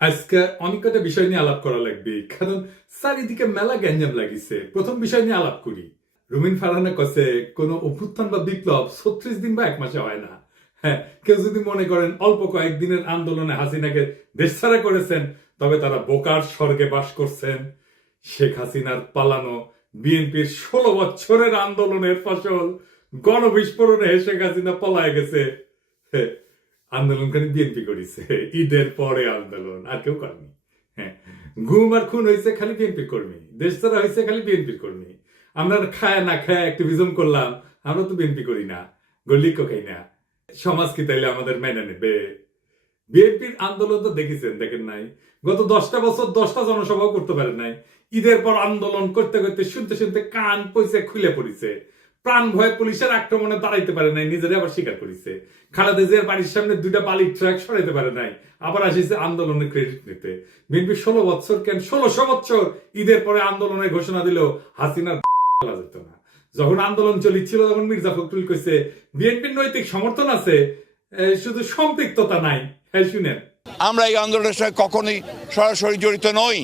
আজকে অনেক কটা বিষয় নিয়ে আলাপ করা লাগবে, কারণ চারিদিকে মেলা গ্যাঞ্জাম লাগিছে। প্রথম বিষয় নিয়ে আলাপ করি। রুমিন ফারহানা কছে কোন অভ্যুত্থান বা বিপ্লব 36 দিন বা এক মাসে হয় না। হ্যাঁ, কেউ যদি মনে করেন অল্প কয়েকদিনের আন্দোলনে হাসিনাকে দেশছাড়া করেছেন, তবে তারা বোকার স্বর্গে বাস করছেন। শেখ হাসিনার পালানো বিএনপির 16 বছরের আন্দোলনের ফসল গণবিস্ফোরণে শেখ হাসিনা পলায় গেছে। হ্যাঁ, আন্দোলনকারী বিএনপি করেছে, ঈদের পরে আন্দোলন আর কেউ করেনি। হ্যাঁ, গুম আর খুন হয়েছে খালি বিএনপি কর্মী, দেশ ছাড়া হয়েছে খালি বিএনপির কর্মী। আমরা খায় না খায় অ্যাক্টিভিজম করলাম, আমরা তো বিএনপি করি না, গল্লিকও খাই না। সমাজ কি তাইলে আমাদের মেনে নেবে? বিএনপির আন্দোলন তো দেখেছেন, দেখেন নাই? গত 10টা বছর 10টা জনসভাও করতে পারে নাই। ঈদের পর আন্দোলন করতে করতে শুনতে শুনতে কান পয়সা খুলে পড়েছে। প্রাণ ভয়ে পুলিশের আক্রমণে দাঁড়াইতে পারে নাই, নিজেরা আবার স্বীকার করেছে। খালেদা জিয়ার বাড়ির সামনে 2টা বালির ট্রাক সরাইতে পারে নাই, আবার আসিছে আন্দোলনের ক্রেডিট নিতে। বিএনপি 16 বছর কেন 1600 বছর ঈদের পরে আন্দোলনের ঘোষণা দিল, হাসিনার বলা যেত না। যখন আন্দোলন চলিছিল তখন মির্জা ফখরুল কইছে বিএনপির নৈতিক সমর্থন আছে, শুধু সম্পৃক্ততা নাই। হ্যাঁ, শুনেন, আমরা এই আন্দোলনের সঙ্গে কখনোই সরাসরি জড়িত নই,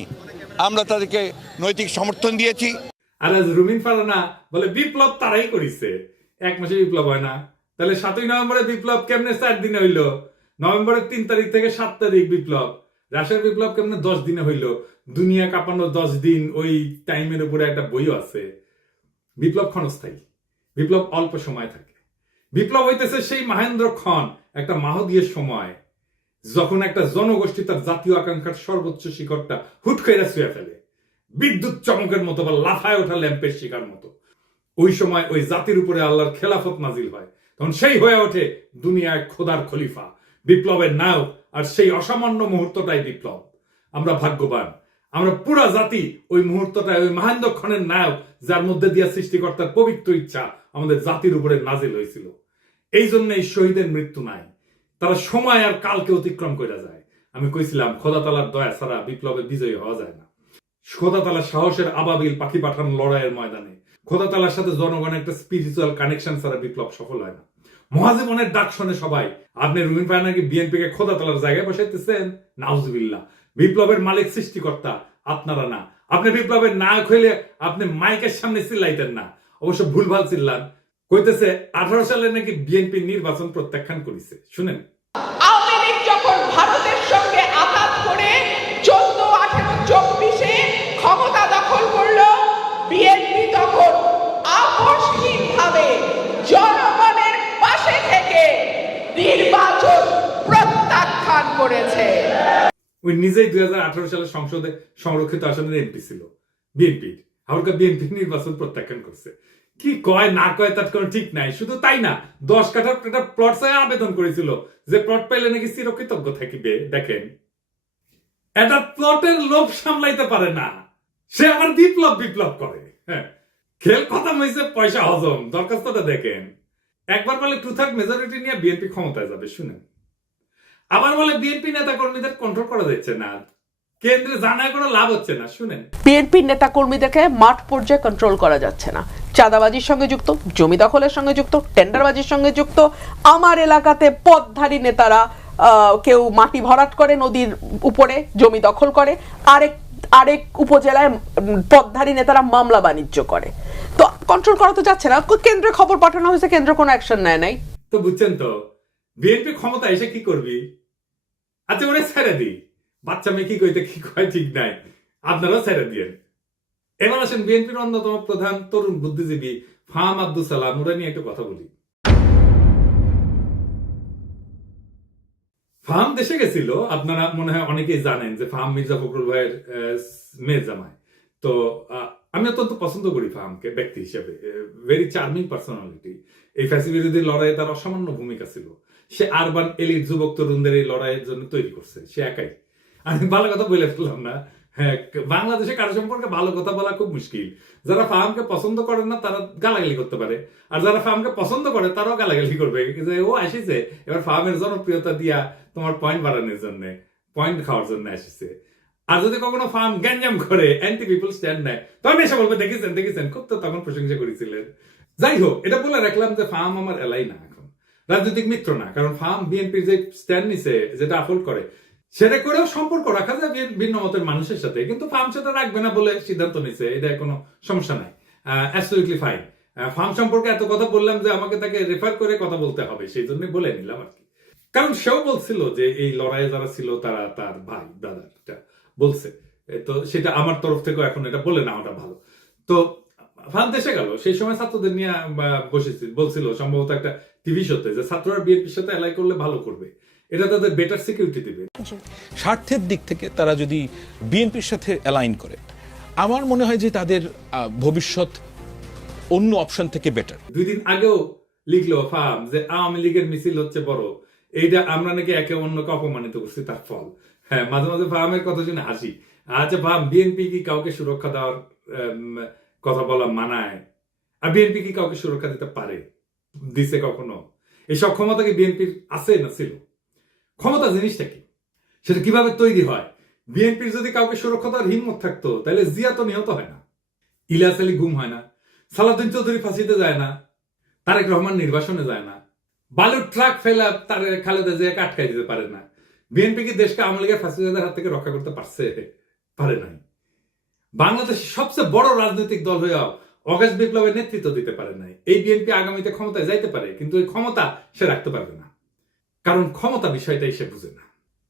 আমরা তাদেরকে নৈতিক সমর্থন দিয়েছি। আর আজ রুমিন ফারহানা বলে বিপ্লব তারাই করেছে, এক মাসে বিপ্লব হয় না। তাহলে 7ই নভেম্বরে বিপ্লব কেমনে 4 দিনে হইল? নভেম্বরের 3 তারিখ থেকে 7 তারিখ বিপ্লব। রাশিয়ার বিপ্লব কেমনে 10 দিনে হইল? দুনিয়া কাঁপানো 10 দিন, ওই টাইমের উপরে একটা বইও আছে। বিপ্লব ক্ষণস্থায়ী, বিপ্লব অল্প সময় থাকে। বিপ্লব হইতেছে সেই মহেন্দ্র ক্ষণ, একটা মাহদীয় সময়, যখন একটা জনগোষ্ঠী তার জাতীয় আকাঙ্ক্ষার সর্বোচ্চ শিখরটা হুট করে ছুঁয়ে ফেলে, বিদ্যুৎ চমকের মতো বা লাফায় ওঠা ল্যাম্পের শিকার মতো। ওই সময় ওই জাতির উপরে আল্লাহর খেলাফত নাজিল হয়, তখন সেই হয়ে ওঠে দুনিয়ায় খোদার খলিফা, বিপ্লবের নায়ক। আর সেই অসামান্য মুহূর্তটাই বিপ্লব। আমরা ভাগ্যবান, আমরা পুরা জাতি ওই মুহূর্তটায়, ওই মহেন্দ্রক্ষণের নায়ক, যার মধ্যে দিয়ে সৃষ্টিকর্তার পবিত্র ইচ্ছা আমাদের জাতির উপরে নাজিল হয়েছিল। এই জন্য এই শহীদের মৃত্যু নাই, তারা সময় আর কালকে অতিক্রম করে যায়। আমি কইছিলাম খোদা তালার দয়া ছাড়া বিপ্লবে বিজয়ী হওয়া যায় না। খোদা তালার সাহসের আবাবিল পাখি পাঠানো লড়াইয়ের ময়দানে খোদা তালার সাথে জনগণের একটা স্পিরিচুয়াল কানেকশন ছাড়া বিপ্লব সফল হয় না। মহাজীবনের ডাক শোনে সবাই। আপনি রুমিন ফারহানাকে বিএনপি কে খোদা তালার জায়গায় বসাইতেছেন? নাউজুবিল্লাহ। বিপ্লবের মালিক সৃষ্টিকর্তা, আপনারা না। আপনি বিপ্লবের নায়ক হইলে আপনি মাইকের সামনে চিল্লাইতেন না, অবশ্য ভুলভাল চিল্লান। কইতেছে 18 সালে নাকি বিএনপি নির্বাচন প্রত্যাখ্যান করেছে। শুনেন, আওয়ামী লীগ যখন ভারতের সঙ্গে আঘাত করে 14, 18, 24-এ ক্ষমতা দখল করলো, বিএনপি তখন আকস্মিকভাবে জনগণের পাশে থেকে নির্বাচন প্রত্যাখ্যান করেছে। ওই নিজেই 2018 সালে সংসদে সংরক্ষিত আসনের এমপি ছিল বিএনপির, আবার বিএনপি নির্বাচন প্রত্যাখ্যান করছে। কি কয় না কয় তার কোনো ঠিক নাই। শুধু তাই না, 10 কাঠার একটা প্লট চাই আবেদন করেছিল, যে প্লট পাইলে নাকি চিরকৃতজ্ঞ থাকিবে। দেখেন, এটা প্লটের লোভ সামলাইতে পারে না, সে আবার বিপ্লব বিপ্লব করে। হ্যাঁ, খেল খতম হয়েছে, পয়সা হজম। দরখাস্তটা দেখেন, একবার বলে 2/3 মেজরিটি নিয়ে বিএনপি ক্ষমতায় যাবে। শুনেন, আবার বলে বিএনপি নেতা কর্মীদের কন্ট্রোল করা যাচ্ছে না, কেন্দ্রে জানায় কোনো লাভ হচ্ছে না। শুনেন, বিএনপির নেতা কর্মীদেরকে মাঠ পর্যায়ে কন্ট্রোল করা যাচ্ছে না, চাঁদাবাজির সঙ্গে যুক্ত, জমি দখলের সঙ্গে যুক্ত, টেন্ডারবাজির সঙ্গে যুক্ত। আমার এলাকাতে পদধারী নেতারা কেউ মাটি ভরাট করে নদীর উপরে, জমি দখল করে, আরেক উপজেলায় পদধারী নেতারা মামলা বাণিজ্য করে। তো কন্ট্রোল করা তো যাচ্ছে না। কেন্দ্রে খবর পাঠানো হয়েছে, কেন্দ্র কোনো অ্যাকশন নেয় নাই। তো বুঝছেন তো, বিএনপি ক্ষমতা এসে কি করবি? আচ্ছা, ওরে ছেড়ে দি, বাচ্চা মেয়ে কি কইতে কি কয় ঠিক নাই, আপনারাও ছেড়ে দিয়েন। এবার আসেন বিএনপির অন্যতম প্রধান তরুণ বুদ্ধিজীবী ফাহাম আব্দুল সালাম, ওরা নিয়ে একটু কথা বলি। ফাহাম দেশে গেছিল, আপনারা মনে হয় অনেকেই জানেন যে ফাহাম মির্জা ফখরুল ভাইয়ের মেয়ে জামাই। তো আমি অত্যন্ত পছন্দ করি ফাহামকে ব্যক্তি হিসেবে, ভেরি চার্মিং পার্সোনালিটি। এই ফ্যাসি বিরোধী লড়াইয়ে তার অসামান্য ভূমিকা ছিল। সে আরবান এলিট যুবক তরুণদের এই লড়াইয়ের জন্য তৈরি করছে, সে একাই। আমি ভালো কথা বলে ফেললাম না। হ্যাঁ, বাংলাদেশে কারো সম্পর্কে ভালো কথা বলা খুব মুশকিল। যারা ফাহামকে পছন্দ করে না তারা গালাগালি করতে পারে, আর যারা ফাহামকে পছন্দ করে তারাও গালাগালি করবে যে ও আসিছে এবার ফাহামের জনপ্রিয়তা দিয়া তোমার পয়েন্ট বাড়ানোর জন্য, পয়েন্ট খাওয়ার জন্য আসিছে। আর যদি কখনো ফাহাম গ্যাঞ্জাম করে, অ্যান্টি পিপল স্ট্যান্ড নেয়, তখন এসে বলবে দেখেছেন দেখেছেন, খুব তো তখন প্রশংসা করেছিলেন। যাই হোক, এটা বলে রাখলাম যে ফাহাম আমার এলাই না, এখন রাজনৈতিক মিত্র না। কারণ ফাহাম বিএনপির যে স্ট্যান্ড নিছে, যেটা আপলোড করে, সেটা করেও সম্পর্ক রাখা যায় ভিন্ন মতের মানুষের সাথে, কিন্তু ফার্ম সেটা রাখবে না বলে সিদ্ধান্ত নিছে, এটা কোনো সমস্যা নাই, অ্যাবসলিউটলি ফাইন। ফার্ম সম্পর্কে এত কথা বললাম যে আমাকে তাকে রেফার করে কথা বলতে হবে, সেই জন্য বলে নিলাম আর কি। কারণ সেও বলছিল যে এই লড়াইয়ে যারা ছিল তারা তার ভাই ব্রাদারটা বলছে, তো সেটা আমার তরফ থেকেও এখন এটা বলে নেওয়াটা ভালো। তো ফার্ম দেশে গেল, সেই সময় ছাত্রদের নিয়ে বসেছিল, বলছিল সম্ভবত একটা টিভি শোতে যে ছাত্ররা বিএনপির সাথে এলাই করলে ভালো করবে, এটা তাদের বেটার সিকিউরিটি দেবে। স্বার্থের দিক থেকে তারা যদি বিএনপির সাথে অ্যালাইন করে, আমার মনে হয় যে তাদের ভবিষ্যৎ অন্য অপশন থেকে বেটার। 2 দিন আগেও লিখলো ফার্ম যে আওয়ামী লীগের মিছিল হচ্ছে বড়, এইটা আমরা নাকি একে অন্যকে অপমানিত করছি, তার ফল। হ্যাঁ, মাঝে মাঝে ফার্মের কথা শুনে হাসি। আচ্ছা ফার্ম, বিএনপি কি কাউকে সুরক্ষা দেওয়ার কথা বলা মানায়? আর বিএনপি কি কাউকে সুরক্ষা দিতে পারে? দিছে কখনো? এইসব ক্ষমতা কি বিএনপির আছে না ছিল? ক্ষমতা জিনিসটা কি, সেটা কিভাবে তৈরি হয়? বিএনপির যদি কাউকে সুরক্ষা দেওয়ার হিম্মত থাকতো তাহলে জিয়া তো নিহত হয় না, ইলিয়াস আলী গুম হয় না, সালাউদ্দিন চৌধুরী ফাঁসিতে যায় না, তারেক রহমান নির্বাসনে যায় না, বালুর ট্রাক ফেলা তার খালেদা জিয়াকে আটকাই দিতে পারে না। বিএনপি কি দেশকে আওয়ামী লীগের ফাঁসিবাদের হাত থেকে রক্ষা করতে পারছে? পারে নাই। বাংলাদেশের সবচেয়ে বড় রাজনৈতিক দল হয়েও অগাস্ট বিপ্লবের নেতৃত্ব দিতে পারে নাই। এই বিএনপি আগামীতে ক্ষমতায় যাইতে পারে, কিন্তু এই ক্ষমতা সে রাখতে পারবে না, কারণ ক্ষমতা বিষয়টাই সে বুঝে না।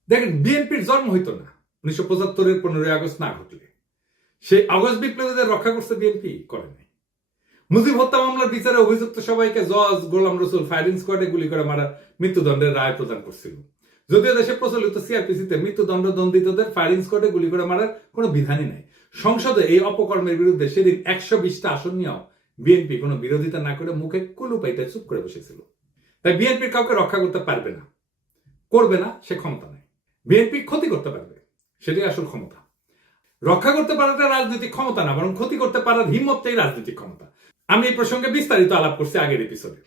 দেখেন, বিএনপির জন্ম হইতো না 1975-এর 15ই আগস্ট না ঘটলে। সেই আগস্ট বিপ্লবীদের রক্ষা করছে বিএনপি? করে নাই। মুজিব হত্যা মামলার বিচারে অভিযুক্ত সবাইকে জজ গোলাম রসুল ফায়ারিং স্কোয়াডে গুলি করে মারা মৃত্যুদণ্ডের রায় প্রদান করছিল। যদিও দেশে প্রচলিত সিআরপিসিতে মৃত্যুদণ্ড দণ্ডিতদের ফায়ারিং স্কোয়াডে গুলি করে মারার কোনো বিধানই নাই। সংসদে এই অপকর্মের বিরুদ্ধে সেদিন 120টা আসন নিয়েও বিএনপি কোনো বিরোধিতা না করে মুখে কুলু পাইতে চুপ করে বসেছিল। তাই বিএনপির কাউকে রক্ষা করতে পারবে না, করবে না, সে ক্ষমতা নেই। বিএনপি ক্ষতি করতে পারবে, সেটাই আসল ক্ষমতা। রক্ষা করতে পারাটা রাজনৈতিক ক্ষমতা না, বরং ক্ষতি করতে পারার হিম্মতটাই রাজনৈতিক ক্ষমতা। আমি এই প্রসঙ্গে বিস্তারিত আলাপ করছি আগের এপিসোডে।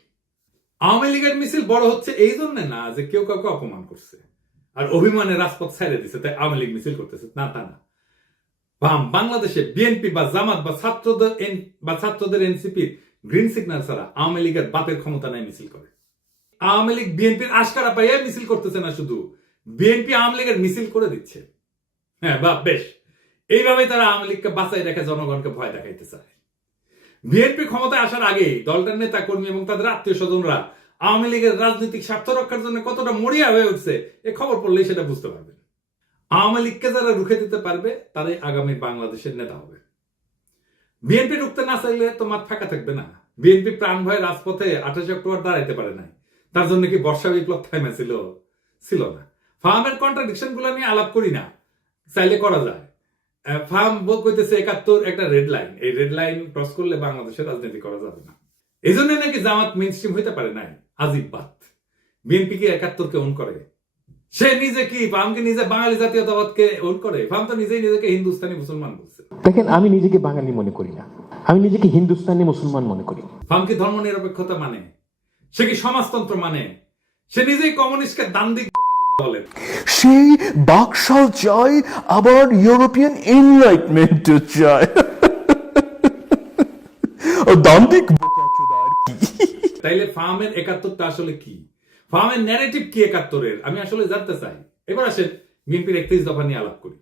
আওয়ামী লীগের মিছিল বড় হচ্ছে এই জন্য না যে কেউ কাউকে অপমান করছে আর অভিমানে রাজপথ ছেড়ে দিচ্ছে তাই আওয়ামী লীগ মিছিল করতেছে, না, তা না। বাংলাদেশে বিএনপি বা জামাত বা ছাত্রদের এনসিপি গ্রিন সিগন্যাল ছাড়া আওয়ামী লীগের বাপের ক্ষমতা নাই মিছিল করে। আওয়ামী লীগ বিএনপির আশকারা পাইয়া মিছিল করতেছে না, শুধু বিএনপি আওয়ামী লীগের মিছিল করে দিচ্ছে। হ্যাঁ, বা বেশ, এইভাবেই তারা আওয়ামী লীগকে বাঁচাই রেখে জনগণকে ভয় দেখাইতে চায়। বিএনপি ক্ষমতায় আসার আগেই দলটার নেতা কর্মী এবং তাদের আত্মীয় স্বজনরা আওয়ামী লীগের রাজনৈতিক স্বার্থ রক্ষার জন্য কতটা মরিয়া হয়ে উঠছে এ খবর পড়লেই সেটা বুঝতে পারবেন। আওয়ামী লীগকে যারা রুখে দিতে পারবে তারাই আগামী বাংলাদেশের নেতা হবে। বিএনপি রুখতে না চাইলে তো মাঠ ফাঁকা থাকবে না। বিএনপি প্রাণ ভয়ে রাজপথে 28 অক্টোবর দাঁড়াইতে পারে নাই, তার জন্য কি বর্ষা বিপ্লব থামেছিল? ছিল না। ফার্মের কন্ট্রাডিকশন গুলো নিয়ে আলাপ করি না, চাইলে করা যায়। ফার্ম কইতেছে 71 একটা রেড লাইন, এই রেড লাইন ক্রস করলে বাংলাদেশের রাজনীতি করা যাবে না। এই জন্য নাকি জামাত মেইনস্ট্রিম হইতে পারে নাই। আজিব বাত। বিএনপি কি 71 কে ওন করে? সে নিজে কি ফার্মকে নিজে বাঙালি জাতীয়তাবাদকে ওন করে? ফার্ম তো নিজেই নিজেকে হিন্দুস্তানি মুসলমান বলছে। দেখেন, আমি নিজেকে বাঙালি মনে করি না, আমি নিজেকে হিন্দুস্তানি মুসলমান মনে করি। ফার্ম কি ধর্ম নিরপেক্ষতা মানে? সে কি সমাজতন্ত্র মানে? সে নিজেই কমিউনিস্টকে দান্দিক বলে। সেই বাকশাল চাই, আবার ইউরোপিয়ান এনলাইটমেন্ট চাই। দান্তিক বোকাচোদা আর কি। তাইলে ফার্মের 71টা আসলে কি? ফার্মের ন্যারেটিভ কি 71-এর? আমি আসলে জানতে চাই। এবার আসেন বিএনপির 31 দফা নিয়ে আলাপ করি।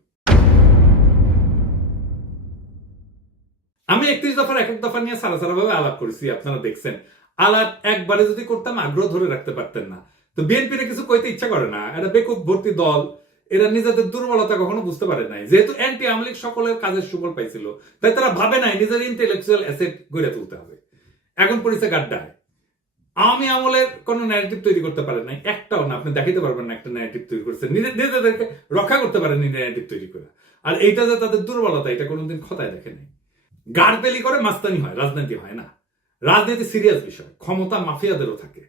আমি 31 দফার এক এক দফা নিয়ে সারা ভাবে আলাপ করেছি, আপনারা দেখছেন। আলাপ একবারে যদি করতাম আগ্রহ ধরে রাখতে পারতেন না। তো বিএনপির কিছু কইতে ইচ্ছা করে না, এটা বেকুব ভর্তি দল, এরা নিজেদের দুর্বলতা কখনো বুঝতে পারে নাই। যেহেতু অ্যান্টি আওয়ামী লীগ সকলের কাজের সুফল পাইছিল, তাই তারা ভাবে নাই নিজের ইন্টেলেকচুয়াল অ্যাসেট গড়ে তুলতে হবে। এখন পরিচয় গাড্ডায় আওয়ামী আমলের কোন ন্যারেটিভ তৈরি করতে পারে নাই, একটাও না। আপনি দেখাতে পারবেন না একটা ন্যারেটিভ তৈরি করেছে, নিজেদেরকে রক্ষা করতে পারেনি ন্যারেটিভ তৈরি করে। আর এইটা যে তাদের দুর্বলতা, এটা কোনোদিন খতায় দেখে নাই। গাড়পেলি করে মাস্তানি হয়, রাজনীতি হয় না। রাজনীতি সিরিয়াস বিষয়, ক্ষমতা মাফিয়াদেরও থাকে।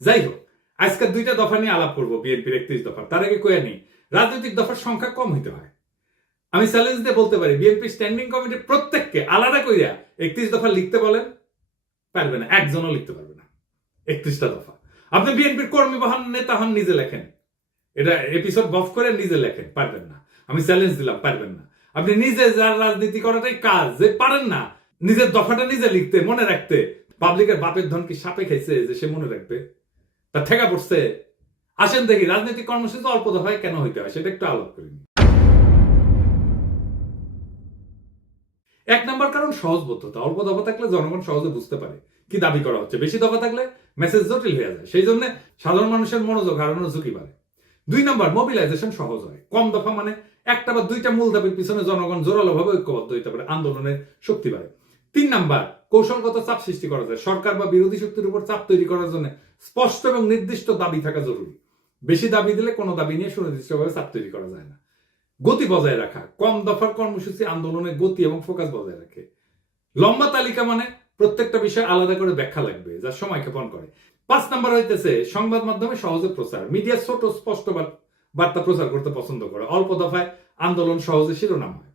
যাই হোক, আজকে 2টা দফা নিয়ে আলাপ করবো বিএনপির 31 দফা। তার আগে কয়ে নি, রাজনৈতিক দফার সংখ্যা কম হইতে হয়। আমি চ্যালেঞ্জ দিয়ে বলতে পারি, বিএনপি স্ট্যান্ডিং কমিটির প্রত্যেককে আলাদা কইরা 31 দফা লিখতে বলেন, পারবে না, একজনও লিখতে পারবে না 31টা দফা। আপনি বিএনপির কর্মী বা হন, নেতা হন, নিজে লেখেন, এটা এপিসোড বফ করে নিজে লেখেন, পারবেন না। আমি চ্যালেঞ্জ দিলাম, পারবেন না। আপনি নিজে যার রাজনীতি করাটাই কাজ, যে পারেন না নিজের দফাটা নিজে লিখতে, মনে রাখতে। পাবলিকের বাপের ধন কি সাপে খাইছে যে সে মনে রাখবে? তার ঠেকা পড়ছে? আসেন দেখি রাজনৈতিক কর্মসূচি অল্প দফায় কেন হইতে হয় সেটা একটু আলোক করি। এক নম্বর কারণ সহজবোধ্যতা। অল্প দফা থাকলে জনগণ সহজে বুঝতে পারে কি দাবি করা হচ্ছে, বেশি দফা থাকলে মেসেজ জটিল হয়ে যায়, সেই জন্য সাধারণ মানুষের মনোযোগ হারানোর ঝুঁকি বাড়ে। 2 নম্বর, মোবিলাইজেশন সহজ হয়। কম দফা মানে একটা বা দুইটা মূল দাবির পিছনে জনগণ জোরালো ভাবে ঐক্যবদ্ধ হইতে পারে, আন্দোলনের শক্তি বাড়ে। 3 নম্বর, কৌশলগত চাপ সৃষ্টি করা যায়। সরকার বা বিরোধী শক্তির উপর চাপ তৈরি করার জন্য স্পষ্ট এবং নির্দিষ্ট দাবি থাকা জরুরি। বেশি দাবি দিলে কোনো দাবি নিয়ে সুনির্দিষ্টভাবে চাপ তৈরি করা যায় না। গতি বজায় রাখা। কম দফার কর্মসূচি আন্দোলনের গতি এবং ফোকাস বজায় রাখে। লম্বা তালিকা মানে প্রত্যেকটা বিষয় আলাদা করে ব্যাখ্যা লাগবে, যা সময় ক্ষেপণ করে। 5 নম্বর হইতেছে সংবাদ মাধ্যমে সহজে প্রচার। মিডিয়া ছোট স্পষ্ট বার্তা প্রচার করতে পছন্দ করে। অল্প দফায় আন্দোলন সহজে শিরোনাম হয়।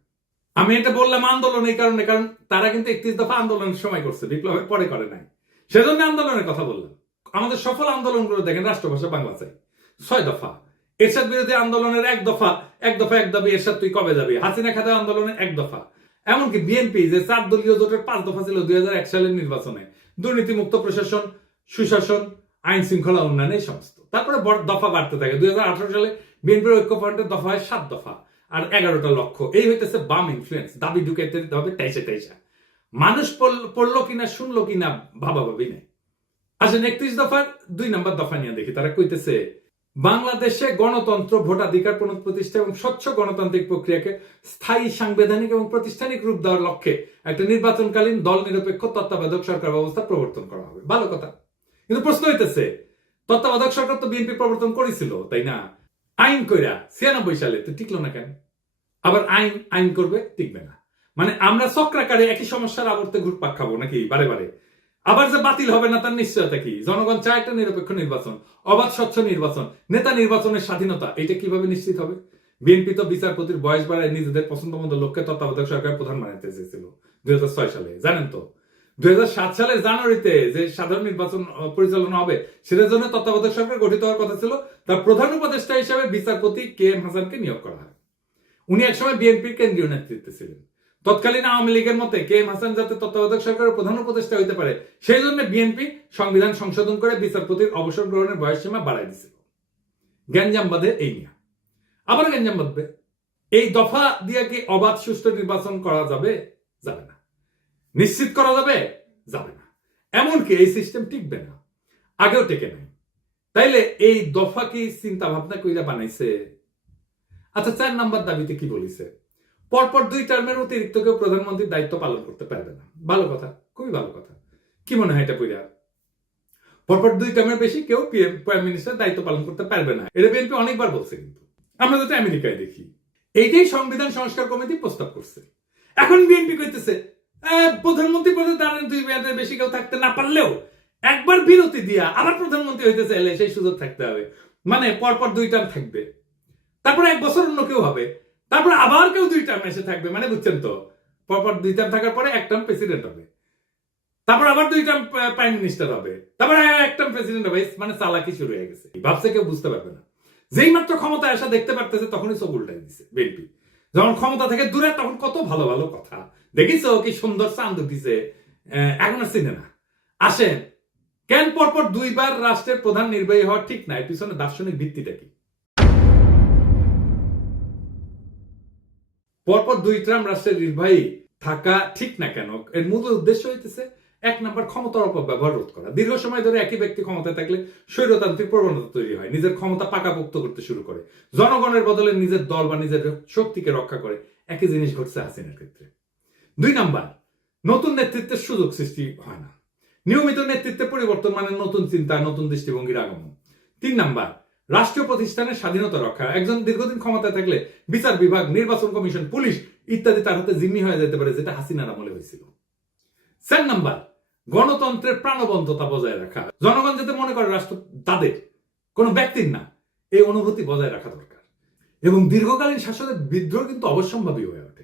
আমি এটা বললাম আন্দোলন এই কারণে, কারণ তারা কিন্তু 31 দফা আন্দোলনের সময় করছে, বিপ্লবের পরে করে নাই, সেজন্য আন্দোলনের কথা বললাম। আমাদের সফল আন্দোলনগুলো দেখেন, রাষ্ট্রভাষা বাংলা চাই 6 দফা। এরশাদ বিরোধী আন্দোলনের 1 দফা, 1 দফা 1 দাবি, এরশাদ তুই কবে যাবি। হাসিনা খাতা আন্দোলনের 1 দফা। এমনকি বিএনপি যে 4 দলীয় জোটের 5 দফা ছিল 2001 সালের নির্বাচনে, দুর্নীতিমুক্ত প্রশাসন, সুশাসন, আইন শৃঙ্খলা উন্নয়ন, এই সমস্ত। তারপরে দফা বাড়তে থাকে। 2018 সালে বিএনপির ঐক্যফ্রন্টের দফা হয় 7 দফা আর 11টা লক্ষ্য। এই হইতেছে বাম ইনফ্লুয়েন্স। দাবি ঢুকাইতে হবে টাইসা। মানুষ পড়লো কিনা শুনলো কিনা ভাবাভাবি নেই। আসেন 31 দফার 2 নম্বর দফা নিয়ে দেখি। তারা কইতেছে বাংলাদেশে গণতন্ত্র, ভোটাধিকার পুনঃপ্রতিষ্ঠা এবং স্বচ্ছ গণতান্ত্রিক প্রক্রিয়াকে স্থায়ী, সাংবিধানিক এবং প্রাতিষ্ঠানিক রূপ দেওয়ার লক্ষ্যে একটা নির্বাচনকালীন দল নিরপেক্ষ তত্ত্বাবধায়ক সরকার ব্যবস্থা প্রবর্তন করা হবে। ভালো কথা, কিন্তু প্রশ্ন হইতেছে তত্ত্বাবধায়ক সরকার তো বিএনপি প্রবর্তন করেছিল, তাই না? আইন কইরা 96 সালে তো টিকলো না কেন? আবার আইন করবে, টিকবে না। মানে আমরা চক্রাকারে একই সমস্যার আবর্তে ঘুরপাক খাবো নাকি বারে বারে? আবার যে বাতিল হবে না তার নিশ্চয়তা কি? জনগণ চায় একটা নিরপেক্ষ নির্বাচন, অবাধ স্বচ্ছ নির্বাচন, নেতা নির্বাচনের স্বাধীনতা। এটা কিভাবে নিশ্চিত হবে? বিএনপি তো বিচারপতির বয়স বাড়ায় নিজেদের পছন্দ মতো লোককে তত্ত্বাবধায়ক সরকার প্রধান বানাতে চেয়েছিল 2006 সালে, জানেন তো? 2007 সালের জানুয়ারিতে যে সাধারণ নির্বাচন পরিচালনা হবে সেটার জন্য তত্ত্বাবধায়ক সরকার গঠিত হওয়ার কথা ছিল। তার প্রধান উপদেষ্টা হিসাবে বিচারপতি KM হাসানকে নিয়োগ করা হয়। উনি একসময় বিএনপির কেন্দ্রীয় নেতৃত্বে ছিলেন। তৎকালীন আওয়ামী লীগের মতে KM হাসান যাতে তত্ত্বাবধায়ক সরকারের প্রধান উপদেষ্টা হইতে পারে, সেই জন্য বিএনপি সংবিধান সংশোধন করে বিচারপতির অবসর গ্রহণের বয়সসীমা বাড়াই দিছিল। গ্যাঞ্জাম বাঁধে এই নিয়ে, আবার গ্যাঞ্জাম বাঁধবে। এই দফা দিয়ে কি অবাধ সুষ্ঠু নির্বাচন করা যাবে? যাবে না। নিশ্চিত করা যাবে? যাবে না। এমনকি এই সিস্টেম টিকবে না, আগেও টেকে নাই। তাইলে এই দফা কি চিন্তা ভাবনা কইরা বানাইছে? আচ্ছা, 4 নম্বর দাবিতে কি বলিছে? পরপর 2 টার্মের অতিরিক্ত কেউ প্রধানমন্ত্রীর দায়িত্ব পালন করতে পারবে না। ভালো কথা, খুবই ভালো কথা। কি মনে হয় এটা কইরা? পরপর 2 টার্মের বেশি কেউ প্রাইম মিনিস্টার দায়িত্ব পালন করতে পারবে না। এটা বিএনপি অনেকবার বলছে, কিন্তু আমরা যাতে আমেরিকায় দেখি এইটাই সংবিধান সংস্কার কমিটি প্রস্তাব করছে। এখন বিএনপি কইতেছে প্রধানমন্ত্রী পদে দাঁড়ান 2 মেয়াদের বেশি কেউ থাকতে না পারলেও একবার বিরতি দিয়া আবার প্রধানমন্ত্রী হইতে চাইলে সেই সুযোগ থাকতে হবে। মানে পরপর 2 টার্ম থাকবে, তারপরে 1 বছর অন্য কেউ হবে, তারপর আবার কেউ 2 টার্ম এসে থাকবে। মানে বুঝছেন তো, পরপর 2 টার্ম থাকার পরে 1 টার্ম প্রেসিডেন্ট হবে, তারপর আবার 2 টার্ম প্রাইম মিনিস্টার হবে, তারপর 1 টার্ম প্রেসিডেন্ট হবে। মানে চালাকি শুরু হয়ে গেছে, ভাবছে কেউ বুঝতে পারবে না। যেই মাত্র ক্ষমতায় আসা দেখতে পারতেছে তখনই চোখ উল্টাই দিচ্ছে বিএনপি। যখন ক্ষমতা থেকে দূরে তখন কত ভালো ভালো কথা দেখিছো, কি সুন্দর চাঁদ দিছে, এখন আর চিনে না। আসেন, কেন পরপর 2 বার রাষ্ট্রের প্রধান নির্বাহী হওয়া ঠিক না? এর পিছনে দার্শনিক ভিত্তিটা কি? পরপর 2 টার্ম রাষ্ট্রের নির্বাহী থাকা ঠিক না কেন? এর মূল উদ্দেশ্য হইতেছে 1 নম্বর, ক্ষমতার অপব্যবহার রোধ করা। দীর্ঘ সময় ধরে একই ব্যক্তি ক্ষমতায় থাকলে স্বৈরতান্ত্রিক প্রবণতা তৈরি হয়, নিজের ক্ষমতা পাকাপোক্ত করতে শুরু করে, জনগণের বদলে নিজের দল বা নিজের শক্তিকে রক্ষা করে। একই জিনিস ঘটছে হাসিনার ক্ষেত্রে। 2 নম্বর, নতুন নেতৃত্বের সুযোগ সৃষ্টি হয় না। নিয়মিত নেতৃত্বে পরিবর্তন মানে নতুন চিন্তা, নতুন দৃষ্টিভঙ্গির আগমন। 3 নম্বর, রাষ্ট্রীয় প্রতিষ্ঠানের স্বাধীনতা রক্ষা। একজন দীর্ঘদিন ক্ষমতায় থাকলে বিচার বিভাগ, নির্বাচন কমিশন, পুলিশ ইত্যাদি তার হাতে জিম্মি হয়ে যেতে পারে, যেটা হাসিনার আমলে হয়েছিল। 4 নম্বর, গণতন্ত্রের প্রাণবন্ততা বজায় রাখা। জনগণ যাতে মনে করে রাষ্ট্র তাদের, কোনো ব্যক্তির না, এই অনুভূতি বজায় রাখা দরকার। এবং দীর্ঘকালীন শাসনের বিদ্রোহ কিন্তু অবশ্যম্ভাবী হয়ে ওঠে,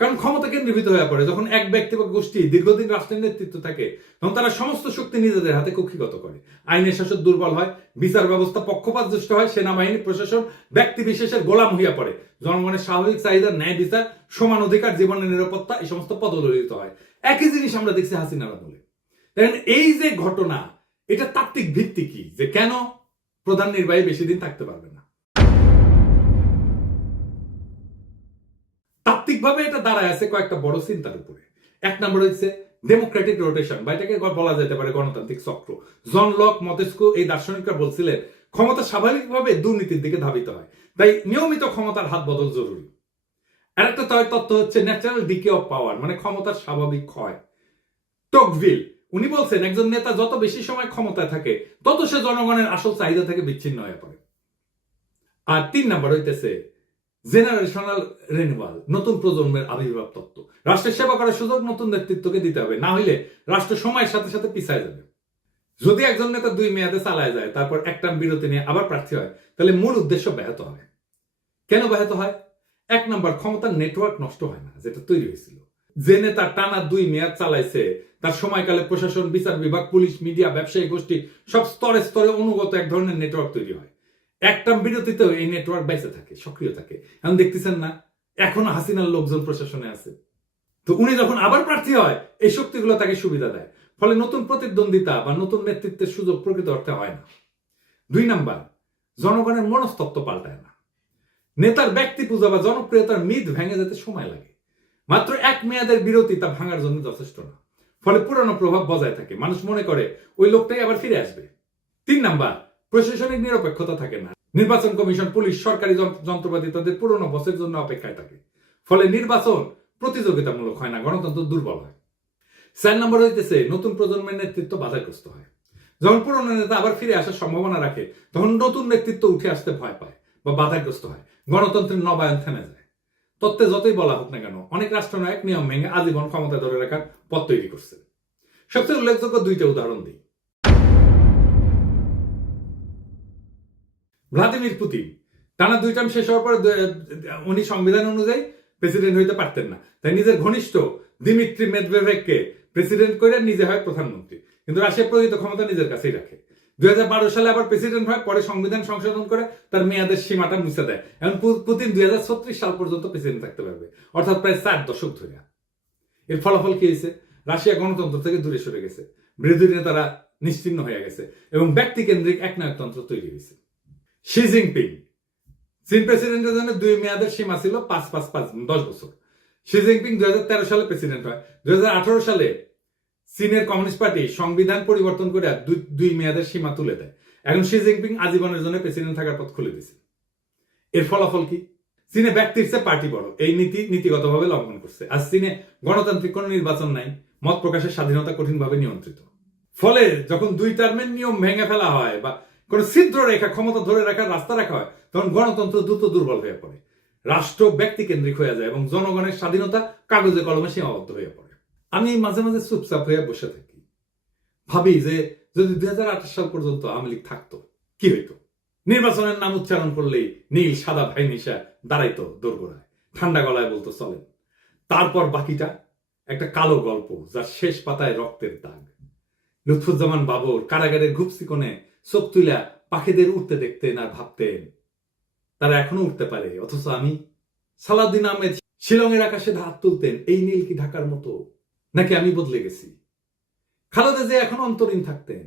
কারণ ক্ষমতা কেন্দ্রীভূত হয়ে পড়ে। যখন এক ব্যক্তি বা গোষ্ঠী দীর্ঘদিন রাষ্ট্রের নেতৃত্ব থাকে তখন তারা সমস্ত শক্তি নিজেদের হাতে কক্ষিগত করে। আইনের শাসন দুর্বল হয়, বিচার ব্যবস্থা পক্ষপাতদুষ্ট হয়, সেনাবাহিনী প্রশাসন ব্যক্তি বিশেষের গোলাম হইয়া পড়ে, জনগণের স্বাভাবিক চাহিদা, ন্যায় বিচার, সমান অধিকার, জীবনের নিরাপত্তা এই সমস্ত পদদলিত হয়। একই জিনিস আমরা দেখছি হাসিনার আমলে। দেখেন, এই যে ঘটনা, এটা তাত্ত্বিক ভিত্তি কি, যে কেন প্রধান নির্বাহী বেশি দিন থাকতে পারবে না। তাত্ত্বিকভাবে এটা দাঁড়ায় আছে কয়েকটা বড় চিন্তার উপরে। এক নম্বর হচ্ছে ডেমোক্রেটিক রোটেশন, বা এটাকে বলা যেতে পারে গণতান্ত্রিক চক্র। জন লক, মন্তেস্কু এই দার্শনিকরা বলছিলেন ক্ষমতা স্বাভাবিকভাবে দুর্নীতির দিকে ধাবিত হয়, তাই নিয়মিত ক্ষমতার হাত বদল জরুরি। আরেকটা তত্ত্ব হচ্ছে ন্যাচারাল ডিকে অফ পাওয়ার, মানে ক্ষমতার স্বাভাবিক ক্ষয়। টকভিল উনি বলছেন একজন নেতা যত বেশি সময় ক্ষমতায় থাকে তত সে জনগণের আসল চাহিদা থেকে বিচ্ছিন্ন হয়ে পড়ে। আর 3 নাম্বার হইতেছে জেনারেশনাল রিনিউয়াল, নতুন প্রজন্মের আবির্ভাব তত্ত্ব। রাষ্ট্রের সেবা করার সুযোগ নতুন নেতৃত্বকে দিতে হবে, না হইলে রাষ্ট্র সময়ের সাথে সাথে পিছায় যাবে। যদি একজন নেতা 2 মেয়াদে চালায় যায়, তারপর এক টার্ম বিরতি নিয়ে আবার প্রার্থী হয়, তাহলে মূল উদ্দেশ্য ব্যাহত হয়। কেন ব্যাহত হয়? 1 নাম্বার, ক্ষমতার নেটওয়ার্ক নষ্ট হয় না, যেটা তৈরি হয়েছিল। যে নেতা টানা 2 মেয়াদ চালাইছে, তার সময়কালে প্রশাসন, বিচার বিভাগ, পুলিশ, মিডিয়া, ব্যবসায়ী গোষ্ঠী সব স্তরে স্তরে অনুগত এক ধরনের নেটওয়ার্ক তৈরি হয়। একটা বিরতিতেও এই নেটওয়ার্ক বেঁচে থাকে, সক্রিয় থাকে। এখন দেখতেছেন না, এখনো হাসিনার লোকজন প্রশাসনে আছে। তো উনি যখন আবার প্রার্থী হয়, এই শক্তিগুলো তাকে সুবিধা দেয়, ফলে নতুন প্রতিদ্বন্দ্বিতা বা নতুন নেতৃত্বের সুযোগ প্রকৃত অর্থে হয় না। 2 নাম্বার, জনগণের মনস্তত্ত্ব পাল্টায় না। নেতার ব্যক্তি পূজা বা জনপ্রিয়তার মিথ ভেঙে যেতে সময় লাগে। মাত্র 1 মেয়াদের বিরতি তা ভাঙার জন্য যথেষ্ট না, ফলে পুরনো প্রভাব বজায় থাকে। মানুষ মনে করে ওই লোকটাই আবার ফিরে আসবে। 3 নাম্বার, প্রশাসনিক নিরপেক্ষতা থাকে না। নির্বাচন কমিশন, পুলিশ, সরকারি যন্ত্রপাতি তাদের পুরনো বসের জন্য অপেক্ষায় থাকে, ফলে নির্বাচন প্রতিযোগিতামূলক হয় না, গণতন্ত্র দুর্বল হয়। 4 নম্বর হইতেছে নতুন প্রজন্মের নেতৃত্ব বাধাগ্রস্ত হয়। যখন পুরনো নেতা আবার ফিরে আসার সম্ভাবনা রাখে, তখন নতুন নেতৃত্ব উঠে আসতে ভয় পায় বা বাধাগ্রস্ত হয়, গণতন্ত্রের নবায়ন থেমে যায়। তত্ত্বে যতই বলা হোক না কেন, অনেক রাষ্ট্রনায়ক নিয়ম ভেঙে আজীবন ক্ষমতা ধরে রাখার পথ তৈরি করছে। সবচেয়ে উল্লেখযোগ্য 2টা উদাহরণ দিই। ভ্লাদিমির পুতিন টানা 2 টার্ম শেষ হওয়ার পর উনি সংবিধান অনুযায়ী প্রেসিডেন্ট হইতে পারতেন না, তাই নিজের ঘনিষ্ঠ দিমিত্রি মেদভেদেভকে প্রেসিডেন্ট করে নিজে হয় প্রধানমন্ত্রী, কিন্তু রাশিয়া প্রকৃত ক্ষমতা নিজের কাছেই রাখে। 2012 সালে আবার প্রেসিডেন্ট হয়, পরে সংবিধান সংশোধন করে তার মেয়াদের সীমাটা মুছে দেয়। এখন পুতিন 2036 সাল পর্যন্ত প্রেসিডেন্ট থাকতে পারবে, অর্থাৎ প্রায় 4 দশক ধরে। এর ফলাফল কি হয়েছে? রাশিয়া গণতন্ত্র থেকে দূরে সরে গেছে, বিরোধী নেতারা নিশ্চিহ্ন হয়ে গেছে এবং ব্যক্তিকেন্দ্রিক একনায়কতন্ত্র তৈরি হয়েছে। শি জিনপিং, চীন প্রেসিডেন্টের জন্য 2 মেয়াদের সীমা ছিল 5-5-5 10 বছর। শি জিনপিং 2013 সালে প্রেসিডেন্ট হয়। 2018 সালে চীনের কমিউনিস্ট পার্টি সংবিধান পরিবর্তন করে 2 মেয়াদের সীমা তুলে দেয়। এখন শি জিনপিং আজীবনের জন্য প্রেসিডেন্ট থাকার পথ খুলে দিয়েছে। এর ফলাফল কি? চীনে ব্যক্তির চেয়ে পার্টি বড়, এই নীতিগতভাবে লঙ্ঘন করছে। আজ চীনে গণতান্ত্রিক কোনো নির্বাচন নাই, মত প্রকাশের স্বাধীনতা কঠিনভাবে নিয়ন্ত্রিত। ফলে যখন 2 টার্মের নিয়ম ভেঙে ফেলা হয় বা কোন ছিদ্র রেখা ক্ষমতা ধরে রাখার রাস্তা রাখা হয়, তখন গণতন্ত্র দ্রুত দুর্বল হয়ে পড়ে, রাষ্ট্র ব্যক্তি কেন্দ্রিক হয়ে যায় এবং জনগণের স্বাধীনতা কাগজে কলমে সীমাবদ্ধ হয়ে পড়ে। আমি মাঝে মাঝে চুপচাপ হয়ে বসে থাকি, ভাবি যে যদি 2028 সাল পর্যন্ত আওয়ামী লীগ থাকতো কি হইতো? নির্বাচনের নাম উচ্চারণ করলেই নীল সাদা ভাই নিশা দাঁড়াইতো দোরগোড়ায়, ঠান্ডা গলায় বলতো চলেন। তারপর বাকিটা একটা কালো গল্প, যার শেষ পাতায় রক্তের দাগ। লুৎফুজ্জামান বাবর কারাগারের ঘুপসি কোণে চোখ তুলা পাখিদের উঠতে দেখতেন আর ভাবতেন তারা এখনো উঠতে পারে, অথচ আমি। সালাউদ্দিন আহমেদ শিলংয়ের আকাশে হাত তুলতেন, এই নীল কি ঢাকার মতো, নাকি আমি বদলে গেছি? খালেদা জিয়া এখন অন্তরীণ থাকতেন।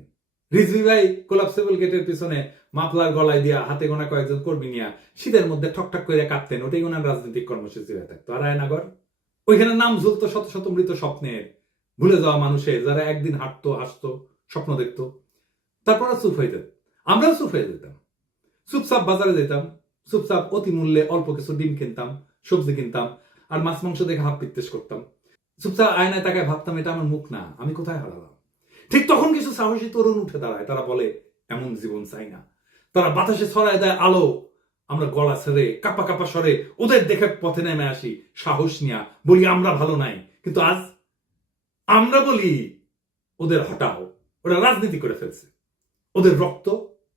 রিজভী ভাই কোলাপসেবল গেটের পিছনে মাফলার গলায় দিয়া হাতে গোনা কয়েকজন কর্মী নিয়া শীতের মধ্যে ঠকঠক করে কাঁপতেন, ওটাই ওনার রাজনৈতিক কর্মসূচি হয়ে থাকতো। আর আয়নাগর, ওইখানে নাম ঝুলতো শত শত মৃত স্বপ্নের, ভুলে যাওয়া মানুষের, যারা একদিন হাঁটতো, হাসতো, স্বপ্ন দেখতো, তারপরে চুপ হয়ে যেত। আমরাও চুপ হয়ে যেতাম, চুপচাপ বাজারে যেতাম, চুপচাপ অতি মূল্যে অল্প কিছু ডিম কিনতাম, সবজি কিনতাম, আর মাছ মাংস দেখে হাত পিত্তেশ করতাম। চুপচাপ আয়নায় তাকায় ভাবতাম এটা আমার মুখ না, আমি কোথায় হারালাম। ঠিক তখন কিছু সাহসী তরুণ উঠে দাঁড়ায়, তারা বলে এমন জীবন চাই না। তারা বাতাসে ছড়ায় দেয় আলো, আমরা গলা ছেড়ে কাপা কাপা স্বরে ওদের দেখে পথে নেমে আসি, সাহস নিয়া বলি আমরা ভালো নাই। কিন্তু আজ আমরা বলি ওদের হটাও, ওরা রাজনীতি করে ফেলছে। ওদের রক্ত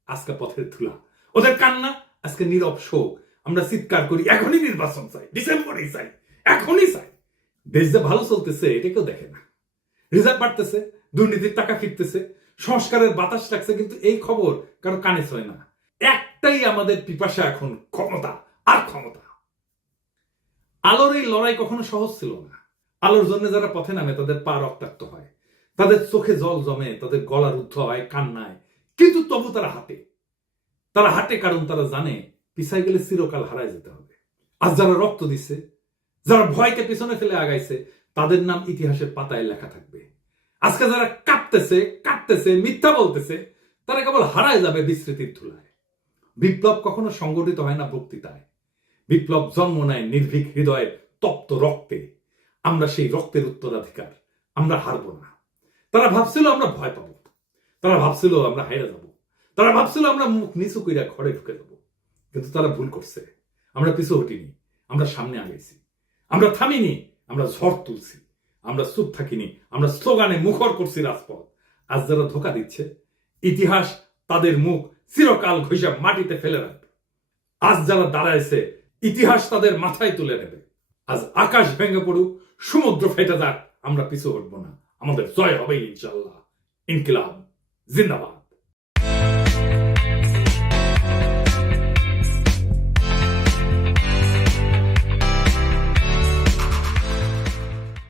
আজকে পথের ধুলা, ওদের কান্না আজকে নীরব শোক। আমরা চিৎকার করি এখনই নির্বাচন চাই, ডিসেম্বরেই চাই, এখনই চাই। দেশ যে ভালো চলতেছে এটা কেউ দেখে না। রিজার্ভ বাড়তেছে, দুর্নীতির টাকা ফিরতেছে, সংস্কারের বাতাস লাগছে, কিন্তু এই খবর কারো কানে ছয় না। একটাই আমাদের পিপাসা এখন, ক্ষমতা আর ক্ষমতা। আলোর এই লড়াই কখনো সহজ ছিল না। আলোর জন্য যারা পথে নামে তাদের পা রক্তাক্ত হয়, তাদের চোখে জল জমে, তাদের গলা রুদ্ধ হয় কান্নায়, কিন্তু তবু তারা হাঁটে। তারা হাঁটে কারণ তারা জানে পিছাই গেলে চিরকাল হারায় যেতে হবে। আজ যারা রক্ত দিচ্ছে, যারা ভয়কে পিছনে ফেলে আগাইছে, তাদের নাম ইতিহাসের পাতায় লেখা থাকবে। আজকে যারা কাঁপতেছে, মিথ্যা বলতেছে, তারা কেবল হারায় যাবে বিস্মৃতির ধুলায়। বিপ্লব কখনো সংগঠিত হয় না বক্তৃতায়। বিপ্লব জন্ম নেয় নির্ভীক হৃদয়ের তপ্ত রক্তে। আমরা সেই রক্তের উত্তরাধিকার, আমরা হারবো না। তারা ভাবছিল আমরা ভয় পাবো, তারা ভাবছিল আমরা হাইরা যাব, তারা ভাবছিল আমরা মুখ নিচু কইরা ঘরে ঢুকে যাব। কিন্তু তারা ভুল করছে। আমরা পিছু হটিনি, আমরা সামনে আগাইছি, আমরা থামিনি, আমরা ঝড় তুলছি, আমরা চুপ থাকিনি, আমরা স্লোগানে মুখর করছি রাজপথ। আজ যারা ধোকা দিচ্ছে, ইতিহাস তাদের মুখ চিরকাল ঘষে মাটিতে ফেলে রাখবে। আজ যারা দাঁড়াইছে, ইতিহাস তাদের মাথায় তুলে নেবে। আজ আকাশ ভেঙে পড়ুক, সমুদ্র ফেটে যাক, আমরা পিছু হটবো না। আমাদের জয় হবে ইনশাআল্লাহ। ইনকিলাব জিন্দাবাদ।